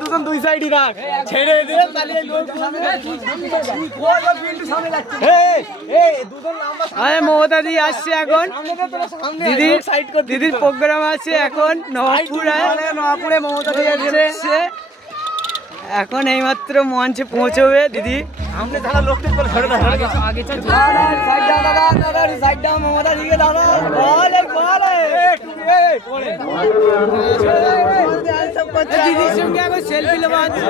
দুজন দুই সাইডই রাখ ছেড়ে দে চালিয়ে আরে মমতা দি আসছে এখন দিদির প্রোগ্রাম আছে এখন নবাবপুরে মমতা দি আসছে এখন এইমাত্র মঞ্চে পৌঁছবে দিদি সামনে যারা লোককে করে ধরে আগে সাইড দাও মমতা দিকে দাদা দিদির সঙ্গে এখন সেলফি নেওয়া আছে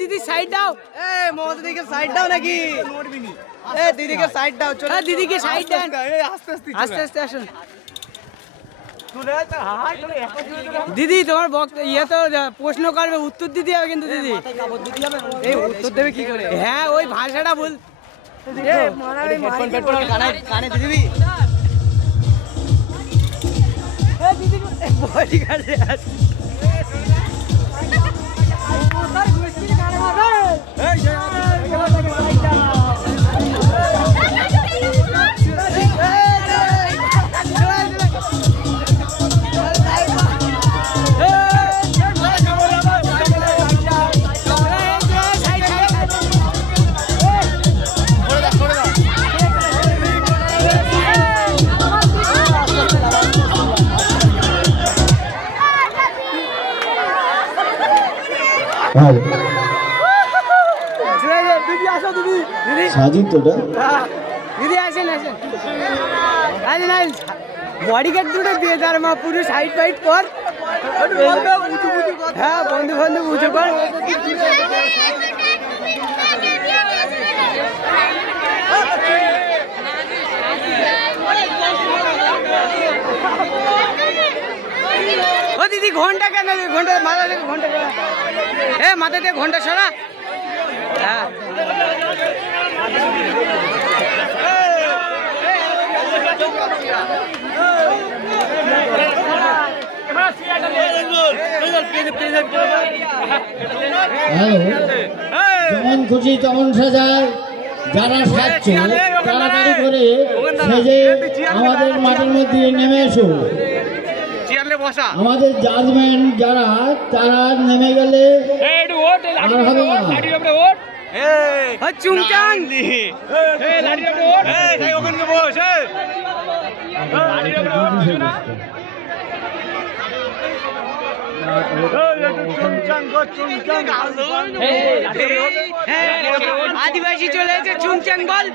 দিদি সাইড দাও মমতা দিকে সাইড দাও নাকি দিদিকে সাইড দাও চলো দিদিকে সাইড দেন আস্তে আস্তে আসুন দিদি তোমার ইয়ে তো প্রশ্ন করবে উত্তর দিতে হবে কিন্তু দিদি এই উত্তর দেবে কি করে হ্যাঁ ওই ভাষাটা বল বডিগার্ড দুটো দিয়ে তার মা পুরো সাইড ফাইড কর হ্যাঁ বন্ধু বান্ধব উঁচু কর ও দিদি ঘন্টা কেন ঘন্টা মাথা থেকে ঘন্টা মাথা থেকে ঘন্টা সরা হ্যাঁ যেমন খুশি তেমন সাজায় যারা সাজছে তাড়াতাড়ি করে সেজে আমাদের মাঠের মধ্যে নেমে এসো আমাদের জাজমেন্ট যারা তারা নেমে গেলে আর হবে না চুংচাং আদিবাসী চলে এসে চুংচাং বল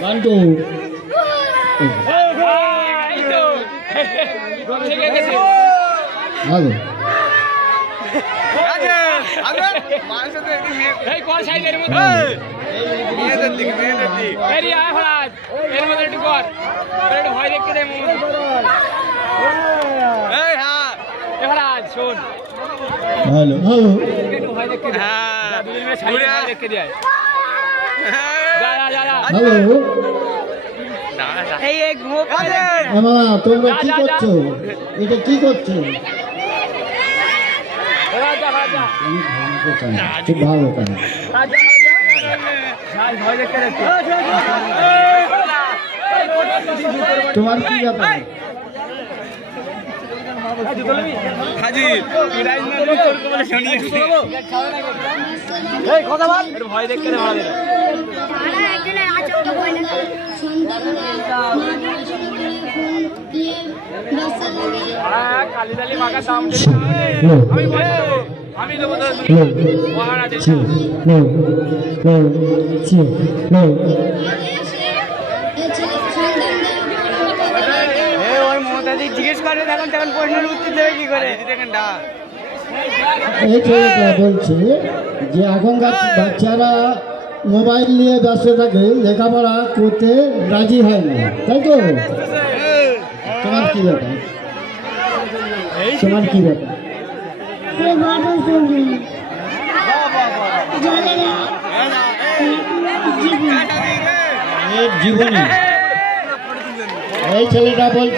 বান্টু ভালো ভালো হ্যালো তোমরা কি করছো এটা কি করছো খুব ভালো তোমার কি ব্যাপার ভয় দেখতে কালিদালি মাখা দাম আমি দেবো জিজ্ঞেস করে তখন তখন প্রশ্নের উত্তর দেবে কি করে এই ছেলেটা বলছে যে এখনকার বাচ্চারা মোবাইল নিয়ে ব্যস্ত থাকে লেখাপড়া করতে রাজি হয় না তাই তো তোমার কি ব্যাপার তোমার কি ব্যাপার এর জীবনী। এই ছেলেটা বলছে